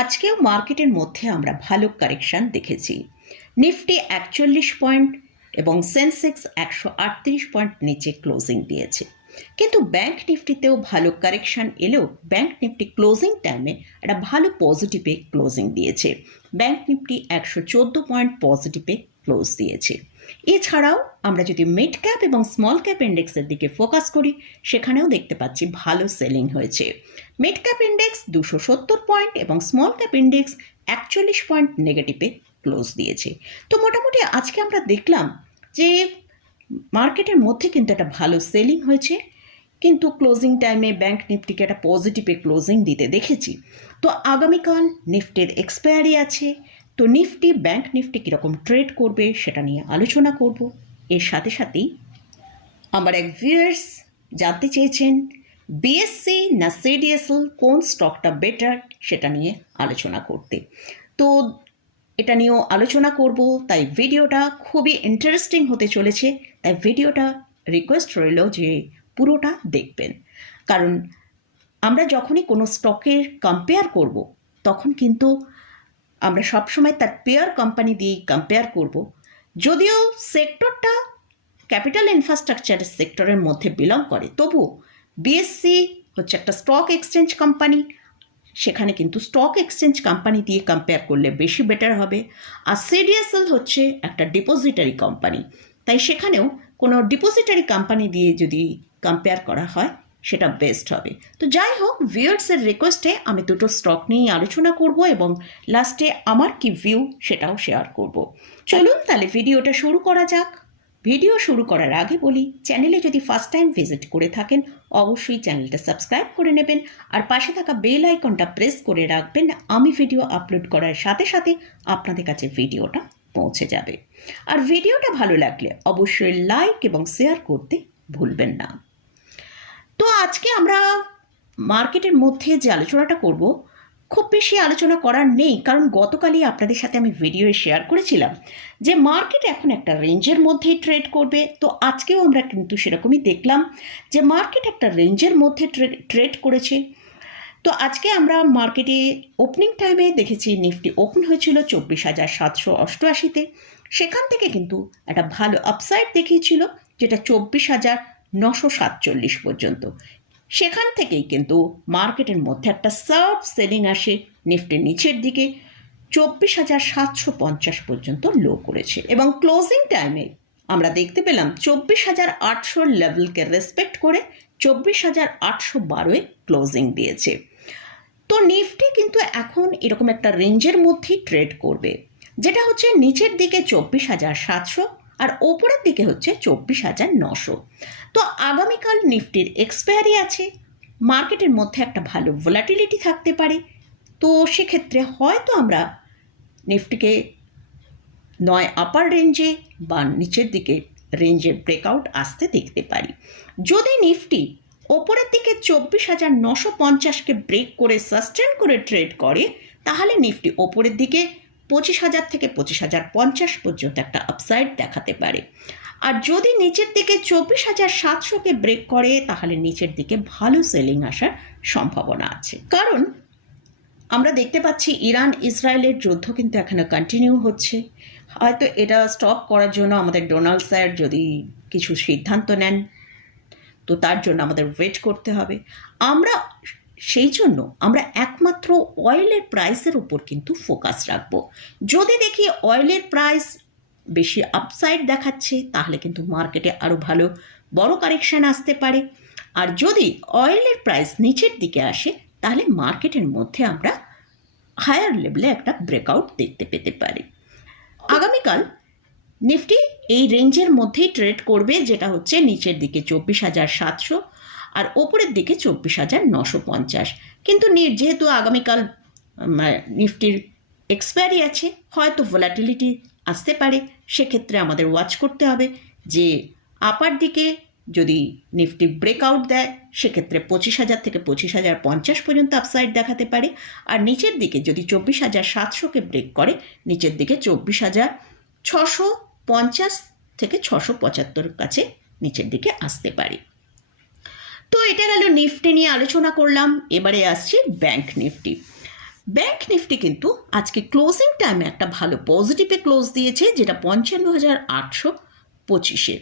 আজকেও মার্কেটের মধ্যে আমরা ভালো কারেকশন দেখেছি। নিফটি একচল্লিশ পয়েন্ট এবং সেন্সেক্স একশো আটত্রিশ পয়েন্ট নিচে ক্লোজিং দিয়েছে। কিন্তু ব্যাংক নিফটিতেও ভালো কারেকশান এলেও ব্যাংক নিফটি ক্লোজিং টাইমে একটা ভালো পজিটিভে ক্লোজিং দিয়েছে। ব্যাংক নিফটি একশো চোদ্দ পয়েন্ট পজিটিভে ক্লোজ দিয়েছে। এছাড়াও আমরা যদি মিড ক্যাপ এবং স্মল ক্যাপ ইন্ডেক্সের দিকে ফোকাস করি, সেখানেও দেখতে পাচ্ছি ভালো সেলিং হয়েছে। মিড ক্যাপ ইন্ডেক্স দুশো সত্তর পয়েন্ট এবং স্মল ক্যাপ ইন্ডেক্স একচল্লিশ পয়েন্ট নেগেটিভে ক্লোজ দিয়েছে। তো মোটামুটি আজকে আমরা দেখলাম যে মার্কেটের মধ্যে কিন্তু একটা ভালো সেলিং হয়েছে, কিন্তু ক্লোজিং টাইমে ব্যাংক নিফটিকে একটা পজিটিভে ক্লোজিং দিতে দেখেছি। তো আগামীকাল নিফটির এক্সপায়ারি আছে তো নিফটি, ব্যাংক নিফটি কীরকম ট্রেড করবে সেটা নিয়ে আলোচনা করব। এর সাথে সাথেই আমার এক ভিউয়ার্স জানতে চেয়েছেন বিএসসি না সিডিএসএল কোন স্টকটা বেটার সেটা নিয়ে আলোচনা করতে। তো এটা নিয়েও আলোচনা করব, তাই ভিডিওটা খুবই ইন্টারেস্টিং হতে চলেছে, তাই ভিডিওটা রিকোয়েস্ট রইল যে পুরোটা দেখবেন। কারণ আমরা যখনই কোনো স্টকের কম্পেয়ার করব, তখন কিন্তু আমরা সবসময় তার পেয়ার কোম্পানি দিয়েই কম্পেয়ার করব। যদিও সেক্টরটা ক্যাপিটাল ইনফ্রাস্ট্রাকচারের সেক্টরের মধ্যে বিলং করে তবু বিএসসি হচ্ছে একটা স্টক এক্সচেঞ্জ কোম্পানি সেখানে কিন্তু স্টক এক্সচেঞ্জ কোম্পানি দিয়ে কম্পেয়ার করলে বেশি বেটার হবে। আর সিডিএসএল হচ্ছে একটা ডিপোজিটারি কোম্পানি তাই সেখানেও কোনো ডিপোজিটারি কোম্পানি দিয়ে যদি কম্পেয়ার করা হয় সেটা বেস্ট হবে। তো যাই হোক ভিউয়ার্সের রিকোয়েস্টে আমি দুটো স্টক নিয়ে আলোচনা করব এবং লাস্টে আমার কি ভিউ সেটাও শেয়ার করব। চলুন তাহলে ভিডিওটা শুরু করা যাক। ভিডিও শুরু করার আগে বলি চ্যানেলে যদি ফার্স্ট টাইম ভিজিট করে থাকেন, অবশ্যই চ্যানেলটা সাবস্ক্রাইব করে নেবেন আর পাশে থাকা বেল আইকনটা প্রেস করে রাখবেন, আমি ভিডিও আপলোড করার সাথে সাথে আপনাদের কাছে ভিডিওটা পৌঁছে যাবে। আর ভিডিওটা ভালো লাগলে অবশ্যই লাইক এবং শেয়ার করতে ভুলবেন না। তো আজকে আমরা মার্কেটের মধ্যে যে আলোচনাটা করব, খুব বেশি আলোচনা করার নেই, কারণ গতকালই আপনাদের সাথে আমি ভিডিওয়ে শেয়ার করেছিলাম যে মার্কেট এখন একটা রেঞ্জের মধ্যেই ট্রেড করবে। তো আজকেও আমরা কিন্তু সেরকমই দেখলাম যে মার্কেট একটা রেঞ্জের মধ্যে ট্রেড করেছে। তো আজকে আমরা মার্কেটে ওপেনিং টাইমে দেখেছি নিফটি ওপেন হয়েছিল চব্বিশ হাজার সাতশো অষ্টআশিতে। সেখান থেকে কিন্তু একটা ভালো আপসাইড দেখিয়েছিল, যেটা চব্বিশ হাজার নশো সাতচল্লিশ পর্যন্ত। সেখান থেকেই কিন্তু মার্কেটের মধ্যে একটা সার্ভ সেলিং আসে, নিফটির নিচের দিকে চব্বিশ হাজার সাতশো পঞ্চাশ পর্যন্ত লো করেছে। এবং ক্লোজিং টাইমে আমরা দেখতে পেলাম চব্বিশ হাজার আটশো লেভেলকে রেসপেক্ট করে চব্বিশ হাজার আটশো বারোয় ক্লোজিং দিয়েছে। তো নিফটি কিন্তু এখন এরকম একটা রেঞ্জের মধ্যেই ট্রেড করবে। যেটা হচ্ছে নিচের দিকে চব্বিশ হাজার সাতশো আর ওপরের দিকে হচ্ছে চব্বিশ হাজার নশো। তো আগামীকাল নিফটির এক্সপায়ারি আছে, মার্কেটের মধ্যে একটা ভালো ভোলাটিলিটি থাকতে পারে। তো সেক্ষেত্রে হয়তো আমরা নিফটিকে নয় আপার রেঞ্জে বা নিচের দিকে রেঞ্জের ব্রেকআউট আসতে দেখতে পারি। যদি নিফটি ওপরের দিকে চব্বিশ হাজার নশো পঞ্চাশকে ব্রেক করে সাস্টেন করে ট্রেড করে, তাহলে নিফটি ওপরের দিকে পঁচিশ হাজার থেকে পঁচিশ হাজার পঞ্চাশ পর্যন্ত একটা আপসাইড দেখাতে পারে। আর যদি নিচের দিকে চব্বিশ হাজার সাতশোকে ব্রেক করে, তাহলে নিচের দিকে ভালো সেলিং আসার সম্ভাবনা আছে। কারণ আমরা দেখতে পাচ্ছি ইরান, ইসরায়েলের যুদ্ধ কিন্তু এখানে কন্টিনিউ হচ্ছে। হয়তো এটা স্টপ করার জন্য আমাদের ডোনাল্ড স্যার যদি কিছু সিদ্ধান্ত নেন, তো তার জন্য আমাদের ওয়েট করতে হবে। আমরা সেই জন্য আমরা একমাত্র অয়েলের প্রাইসের উপর কিন্তু ফোকাস রাখব। যদি দেখি অয়েলের প্রাইস বেশি আপসাইড দেখাচ্ছে, তাহলে কিন্তু মার্কেটে আরও ভালো, বড় কারেকশান আসতে পারে। আর যদি অয়েলের প্রাইস নিচের দিকে আসে, তাহলে মার্কেটের মধ্যে আমরা হায়ার লেভেলে একটা ব্রেকআউট দেখতে পেতে পারি। আগামীকাল নিফটি এই রেঞ্জের মধ্যেই ট্রেড করবে, যেটা হচ্ছে নিচের দিকে চব্বিশ হাজার সাতশো। আর ওপরের দিকে চব্বিশ হাজার নশো পঞ্চাশ। কিন্তু যেহেতু আগামীকাল নিফটির এক্সপায়ারি আছে, হয়তো ভোলাটিলিটি আসতে পারে। সেক্ষেত্রে আমাদের ওয়াচ করতে হবে যে আপার দিকে যদি নিফটি ব্রেকআউট দেয়, সেক্ষেত্রে পঁচিশ হাজার থেকে পঁচিশ হাজার পঞ্চাশ পর্যন্ত আপসাইড দেখাতে পারে। আর নিচের দিকে যদি চব্বিশ হাজার সাতশোকে ব্রেক করে, নিচের দিকে চব্বিশ হাজার ছশো পঞ্চাশ থেকে ছশো পঁচাত্তর কাছে নিচের দিকে আসতে পারে। তো এটা গেল নিফটি নিয়ে আলোচনা করলাম। এবারে আসছি ব্যাংক নিফটি। ব্যাংক নিফটি কিন্তু আজকে ক্লোজিং টাইমে একটা ভালো পজিটিভে ক্লোজ দিয়েছে, যেটা পঞ্চান্ন হাজার আটশো পঁচিশে।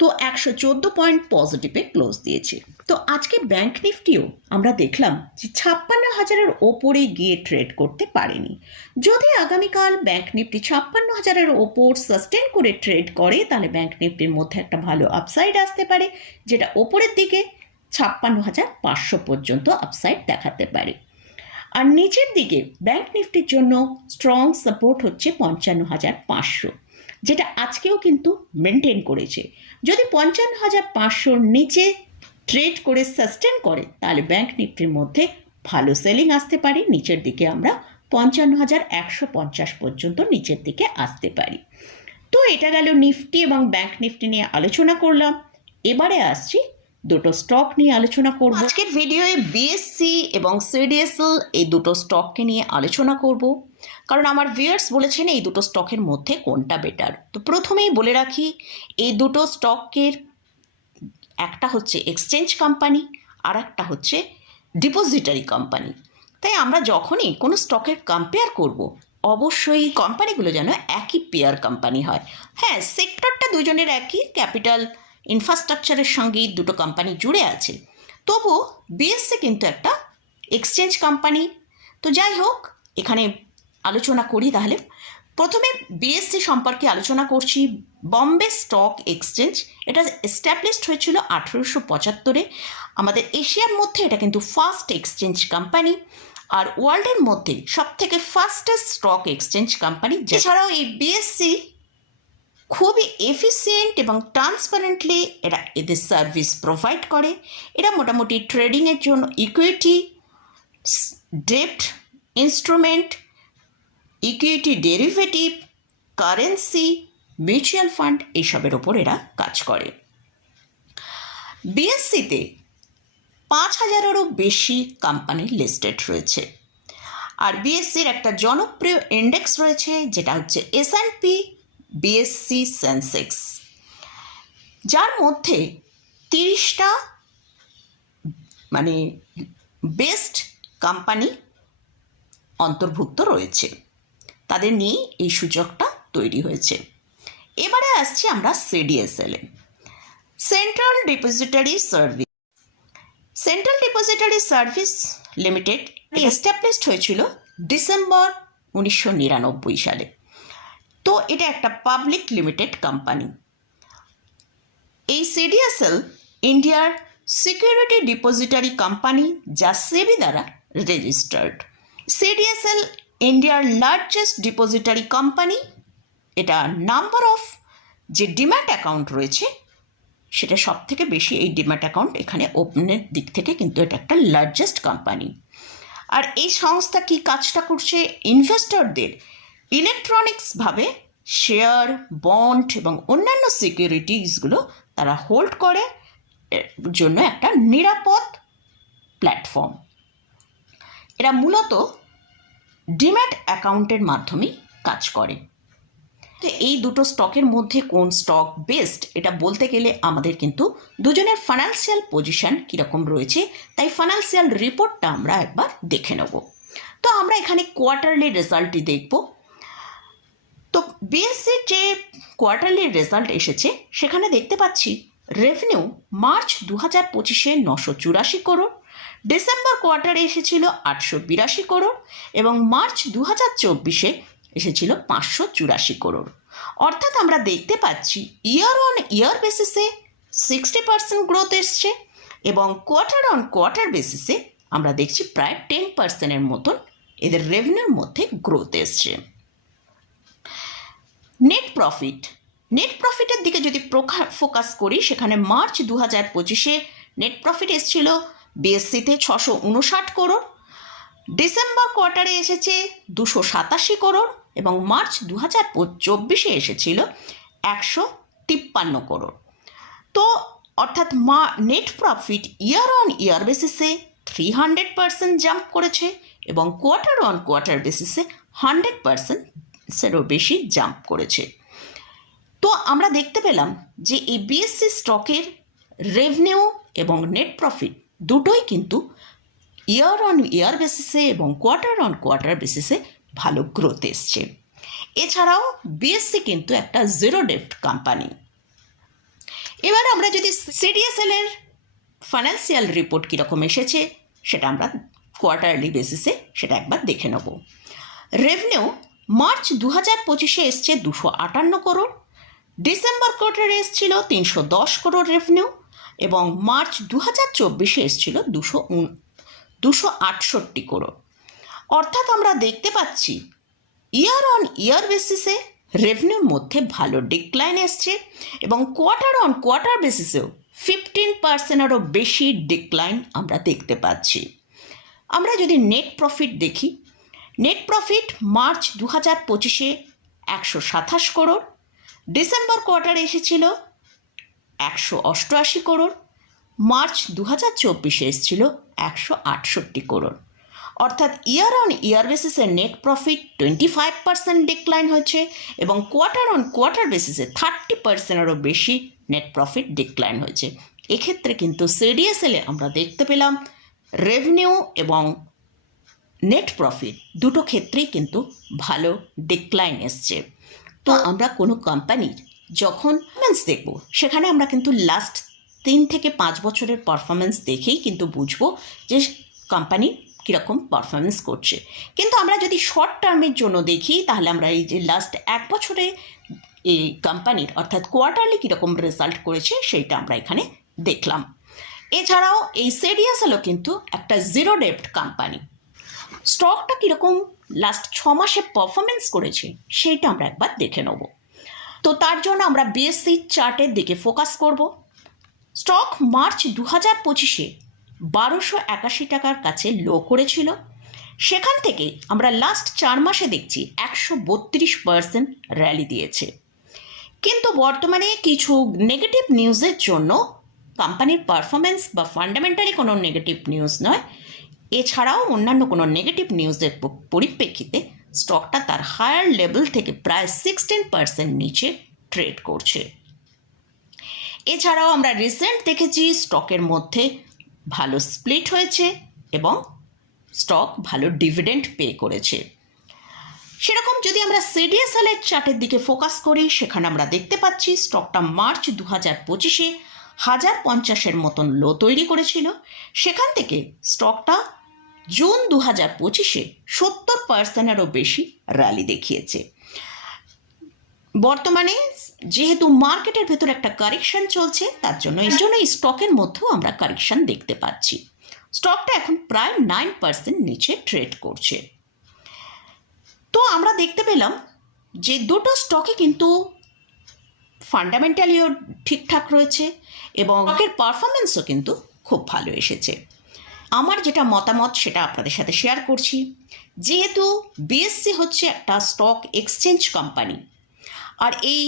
তো একশো চোদ্দ পয়েন্ট পজিটিভে ক্লোজ দিয়েছে। তো আজকে ব্যাংক নিফটিও আমরা দেখলাম যে ছাপ্পান্ন হাজারের ওপরে গিয়ে ট্রেড করতে পারেনি। যদি আগামীকাল ব্যাংক নিফটি ছাপ্পান্ন হাজারের ওপর সাস্টেন করে ট্রেড করে, তাহলে ব্যাংক নিফটির মধ্যে একটা ভালো আপসাইড আসতে পারে, যেটা ওপরের দিকে ছাপ্পান্ন হাজার পাঁচশো পর্যন্ত আপসাইড দেখাতে পারে। আর নিচের দিকে ব্যাংক নিফটির জন্য স্ট্রং সাপোর্ট হচ্ছে পঞ্চান্ন হাজার পাঁচশো, যেটা আজকেও কিন্তু মেনটেন করেছে। যদি পঞ্চান্ন হাজার পাঁচশোর নিচে ট্রেড করে সাস্টেন করে, তাহলে ব্যাংক নিফটির মধ্যে ভালো সেলিং আসতে পারে। নিচের দিকে আমরা পঞ্চান্ন হাজার একশো পঞ্চাশ পর্যন্ত নিচের দিকে আসতে পারি। তো এটা গেল নিফটি এবং ব্যাংক নিফটি নিয়ে আলোচনা করলাম। এবারে আসছি দুটো স্টক নিয়ে আলোচনা করব। আজকের ভিডিওয়ে বিএসসি এবং সিডিএসএল এই দুটো স্টককে নিয়ে আলোচনা করব। কারণ আমার ভিউয়ার্স বলেছেন এই দুটো স্টকের মধ্যে কোনটা বেটার তো প্রথমেই বলে রাখি, এই দুটো স্টকের একটা হচ্ছে এক্সচেঞ্জ কোম্পানি আর একটা হচ্ছে ডিপোজিটারি কোম্পানি তাই আমরা যখনই কোনো স্টকের কম্পেয়ার করব, অবশ্যই কোম্পানিগুলো যেন একই পেয়ার কোম্পানি হয়। হ্যাঁ সেক্টরটা দুজনের একই ক্যাপিটাল ইনফ্রাস্ট্রাকচারের সঙ্গেই দুটো কোম্পানি জুড়ে আছে। তবু বিএসসি কিন্তু একটা এক্সচেঞ্জ কোম্পানি তো যাই হোক, এখানে আলোচনা করি তাহলে। প্রথমে বিএসসি সম্পর্কে আলোচনা করছি। বম্বে স্টক এক্সচেঞ্জ এটা এস্টাবলিশড হয়েছিল আঠেরোশো পঁচাত্তরে। আমাদের এশিয়ার মধ্যে এটা কিন্তু ফার্স্ট এক্সচেঞ্জ কোম্পানি আর ওয়ার্ল্ডের মধ্যে সব থেকে ফাস্টেস্ট স্টক এক্সচেঞ্জ কোম্পানি এছাড়াও এই বিএসসি খুবই এফিসিয়েন্ট এবং ট্রান্সপারেন্টলি এরা এদের সার্ভিস প্রোভাইড করে। এরা মোটামুটি ট্রেডিংয়ের জন্য equity ডেপ্ট instrument equity derivative currency mutual fund এইসবের ওপর এরা কাজ করে। বিএসসিতে পাঁচ হাজারেরও বেশি কোম্পানি লিস্টেড রয়েছে। আর বিএসসির একটা জনপ্রিয় ইন্ডেক্স রয়েছে, যেটা হচ্ছে S and P BSE Sensex যার মধ্যে তিরিশটা মানে বেস্ট কোম্পানি অন্তর্ভুক্ত রয়েছে। তাদের নিয়েই এই সূচকটা তৈরি হয়েছে। এবারে আসছি আমরা সিডিএসএলে central depository service central depository service limited established হয়েছিল ডিসেম্বর উনিশশো নিরানব্বই সালে। তো এটা একটা পাবলিক লিমিটেড কোম্পানি এই সিডিএসএল ইন্ডিয়ার সিকিউরিটি ডিপোজিটারি কোম্পানি যা সেবি দ্বারা রেজিস্টার্ড সিডিএসএল ইন্ডিয়ার লার্জেস্ট ডিপোজিটারি কোম্পানি এটা নাম্বার অফ যে ডিম্যাট অ্যাকাউন্ট রয়েছে, সেটা সব থেকে বেশি এই ডিম্যাট অ্যাকাউন্ট এখানে ওপেনের দিক থেকে কিন্তু এটা একটা লার্জেস্ট কোম্পানি আর এই সংস্থা কি কাজটা করছে? ইনভেস্টরদের ইলেকট্রনিক্সভাবে শেয়ার বন্ড এবং অন্যান্য সিকিউরিটিসগুলো তারা হোল্ড করে জন্য একটা নিরাপদ প্ল্যাটফর্ম এরা মূলত ডিম্যাট অ্যাকাউন্টের মাধ্যমেই কাজ করে। তো এই দুটো স্টকের মধ্যে কোন স্টক বেস্ট, এটা বলতে গেলে আমাদের কিন্তু দুজনের ফাইন্যান্সিয়াল পজিশন কীরকম রয়েছে, তাই ফাইন্যান্সিয়াল রিপোর্টটা আমরা একবার দেখে নেব। তো আমরা এখানে কোয়ার্টারলি রেজাল্টই দেখব। তো বিএসসির যে কোয়ার্টারলি রেজাল্ট এসেছে, সেখানে দেখতে পাচ্ছি রেভিনিউ মার্চ দু হাজার পঁচিশে নশো চুরাশি করোড় ডিসেম্বর কোয়ার্টারে এসেছিল আটশো বিরাশি করোড় এবং মার্চ দু হাজার চব্বিশে এসেছিল পাঁচশো চুরাশি করোড়। অর্থাৎ আমরা দেখতে পাচ্ছি ইয়ার অন ইয়ার বেসিসে সিক্সটি পার্সেন্ট গ্রোথ এসছে এবং কোয়ার্টার অন কোয়ার্টার বেসিসে আমরা দেখছি প্রায় টেন পার্সেন্টের মতন এদের রেভিনিউর মধ্যে গ্রোথ এসছে। নেট প্রফিট নেট প্রফিটের দিকে যদি ফোকাস করি, সেখানে মার্চ দু হাজার পঁচিশে নেট প্রফিট এসেছিল বিএসসিতে ছশো উনষাট করোড়, ডিসেম্বর কোয়ার্টারে এসেছে দুশো সাতাশি করোড় এবং মার্চ দু হাজার চব্বিশে এসেছিল একশো তিপ্পান্ন করোড়। তো অর্থাৎ মা net profit year on year বেসিসে থ্রি হান্ড্রেড পার্সেন্ট জাম্প করেছে এবং কোয়ার্টার অন কোয়ার্টার বেসিসে হান্ড্রেড পার্সেন্টসেরও বেশি জাম্প করেছে। তো আমরা দেখতে পেলাম যে এই বিএসসি স্টকের রেভিনিউ এবং নেট প্রফিট দুটোই কিন্তু ইয়ার অন ইয়ার বেসিসে এবং কোয়ার্টার অন কোয়ার্টার বেসিসে ভালো গ্রোথ এসছে। এছাড়াও বিএসসি কিন্তু একটা জিরো ডেফট কোম্পানি এবার আমরা যদি সিডিএসএল এর ফাইন্যান্সিয়াল রিপোর্ট কীরকম এসেছে, সেটা আমরা কোয়ার্টারলি বেসিসে সেটা একবার দেখে নেব। রেভিনিউ মার্চ দু হাজার পঁচিশে এসছে দুশো আটান্ন করোড় ডিসেম্বর কোয়ার্টারে এসছিল তিনশো দশ করোড় রেভিনিউ এবং মার্চ দু হাজার চব্বিশে এসছিল দুশো দুশো আটষট্টি করোড় অর্থাৎ আমরা দেখতে পাচ্ছি ইয়ার অন ইয়ার বেসিসে রেভিনিউর মধ্যে ভালো ডিক্লাইন এসছে এবং কোয়ার্টার অন কোয়ার্টার বেসিসেও ফিফটিন পার্সেন্টেরও বেশি ডিক্লাইন আমরা দেখতে পাচ্ছি। আমরা যদি নেট প্রফিট দেখি নেট প্রফিট মার্চ দু হাজার পঁচিশে একশো সাতাশ করোড় ডিসেম্বর কোয়ার্টারে এসেছিল একশো অষ্টআশি করোড় মার্চ দু হাজার চব্বিশে এসেছিল একশো আটষট্টি করোড় অর্থাৎ ইয়ার অন ইয়ার বেসিসে net profit twenty five percent decline হয়েছে এবং কোয়ার্টার অন কোয়ার্টার বেসিসে থার্টি পার্সেন্টেরও বেশি নেট প্রফিট ডিক্লাইন হয়েছে। এক্ষেত্রে কিন্তু সিডিএসএলে আমরা দেখতে পেলাম রেভিনিউ এবং নেট প্রফিট দুটো ক্ষেত্রেই কিন্তু ভালো ডিক্লাইন এসছে। তো আমরা কোনো কোম্পানির যখন পারফরমেন্স দেখব, সেখানে আমরা কিন্তু লাস্ট তিন থেকে পাঁচ বছরের পারফরমেন্স দেখেই কিন্তু বুঝব যে কোম্পানি কীরকম পারফরমেন্স করছে। কিন্তু আমরা যদি শর্ট টার্মের জন্য দেখি, তাহলে আমরা এই যে লাস্ট এক বছরে এই কোম্পানির অর্থাৎ কোয়ার্টারলি কীরকম রেজাল্ট করেছে, সেইটা আমরা এখানে দেখলাম। এছাড়াও এই সেডিয়াসেলও কিন্তু একটা জিরো ডেপ্ট কোম্পানি স্টকটা কীরকম লাস্ট ছ মাসে পারফরমেন্স করেছে, সেইটা আমরা একবার দেখে নেব। তো তার জন্য আমরা বিএসসি চার্টের দিকে ফোকাস করব। স্টক মার্চ দু হাজার পঁচিশে বারোশো একাশি টাকার কাছে লো করেছিল। সেখান থেকে আমরা লাস্ট চার মাসে দেখছি একশো বত্রিশ পার্সেন্ট র্যালি দিয়েছে। কিন্তু বর্তমানে কিছু নেগেটিভ নিউজের জন্য কোম্পানির পারফরমেন্স বা ফান্ডামেন্টালি কোনো নেগেটিভ নিউজ নয়। এছাড়াও অন্যান্য কোনো নেগেটিভ নিউজের পরিপ্রেক্ষিতে স্টকটা তার হায়ার লেভেল থেকে প্রায় সিক্সটিন পার্সেন্ট নিচে ট্রেড করছে। এছাড়াও আমরা রিসেন্ট দেখেছি স্টকের মধ্যে ভালো স্প্লিট হয়েছে এবং স্টক ভালো ডিভিডেন্ড পে করেছে। সেরকম যদি আমরা সিডিএসএল এর চার্টের দিকে ফোকাস করি, সেখানে আমরা দেখতে পাচ্ছি স্টকটা মার্চ দু হাজার পঁচিশে হাজার পঞ্চাশের মতন লো তৈরি করেছিল। সেখান থেকে স্টকটা জুন দু হাজার পঁচিশে সত্তর পার্সেন্টেরও বেশি র্যালি দেখিয়েছে। বর্তমানে যেহেতু মার্কেটের ভেতর একটা কারেকশন চলছে, তার জন্য এর জন্য এই স্টকের মধ্যেও আমরা কারেকশন দেখতে পাচ্ছি। স্টকটা এখন প্রায় নাইন পার্সেন্ট নিচে ট্রেড করছে। তো আমরা দেখতে পেলাম যে দুটো স্টকে কিন্তু ফান্ডামেন্টালিও ঠিকঠাক রয়েছে এবং স্টকের পারফরমেন্সও কিন্তু খুব ভালো এসেছে। আমার যেটা মতামত সেটা আপনাদের সাথে শেয়ার করছি। যেহেতু বিএসসি হচ্ছে একটা স্টক এক্সচেঞ্জ কোম্পানি আর এই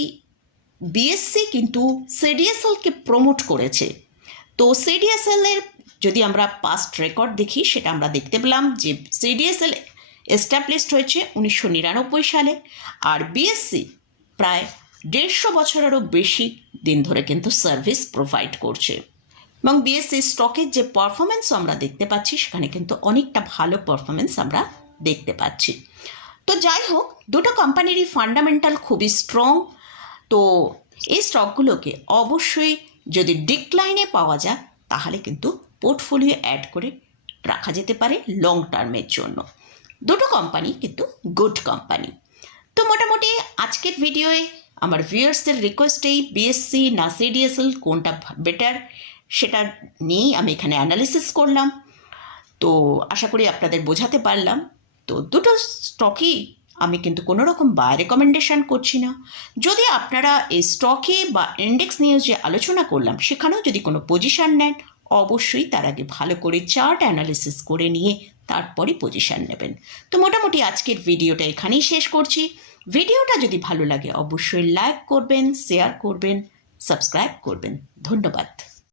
বিএসসি কিন্তু সিডিএসএলকে প্রমোট করেছে। তো সিডিএসএল এর যদি আমরা পাস্ট রেকর্ড দেখি, সেটা আমরা দেখতে পেলাম যে সিডিএসএল এস্টাবলিশড হয়েছে উনিশশো নিরানব্বই সালে, আর বিএসসি প্রায় দেড়শো বছরেরও বেশি দিন ধরে কিন্তু সার্ভিস প্রোভাইড করছে। এবং বিএসসি স্টকের যে পারফরমেন্স আমরা দেখতে পাচ্ছি, সেখানে কিন্তু অনেকটা ভালো পারফরমেন্স আমরা দেখতে পাচ্ছি। তো যাই হোক, দুটো কোম্পানিরই ফান্ডামেন্টাল খুবই স্ট্রং তো এই স্টকগুলোকে অবশ্যই যদি ডিক্লাইনে পাওয়া যায়, তাহলে কিন্তু পোর্টফোলিও অ্যাড করে রাখা যেতে পারে লং টার্মের জন্য। দুটো কোম্পানি কিন্তু গুড কোম্পানি তো মোটামুটি আজকের ভিডিওয়ে আমার ভিউয়ার্সদের রিকোয়েস্টেই বিএসসি না সিডিএসএল কোনটা বেটার সেটা নিয়েই আমি এখানে অ্যানালিসিস করলাম। তো আশা করি আপনাদের বোঝাতে পারলাম। তো দুটো স্টকই আমি কিন্তু কোনো রকম বাই রেকমেন্ডেশন করছি না। যদি আপনারা এই স্টকে বা ইন্ডেক্স নিয়ে যে আলোচনা করলাম, সেখানেও যদি কোনো পজিশন নেন, অবশ্যই তার আগে ভালো করে চার্ট অ্যানালিসিস করে নিয়ে তারপরে পজিশান নেবেন। তো মোটামুটি আজকের ভিডিওটা এখানেই শেষ করছি। ভিডিওটা যদি ভালো লাগে, অবশ্যই লাইক করবেন শেয়ার করবেন সাবস্ক্রাইব করবেন। ধন্যবাদ।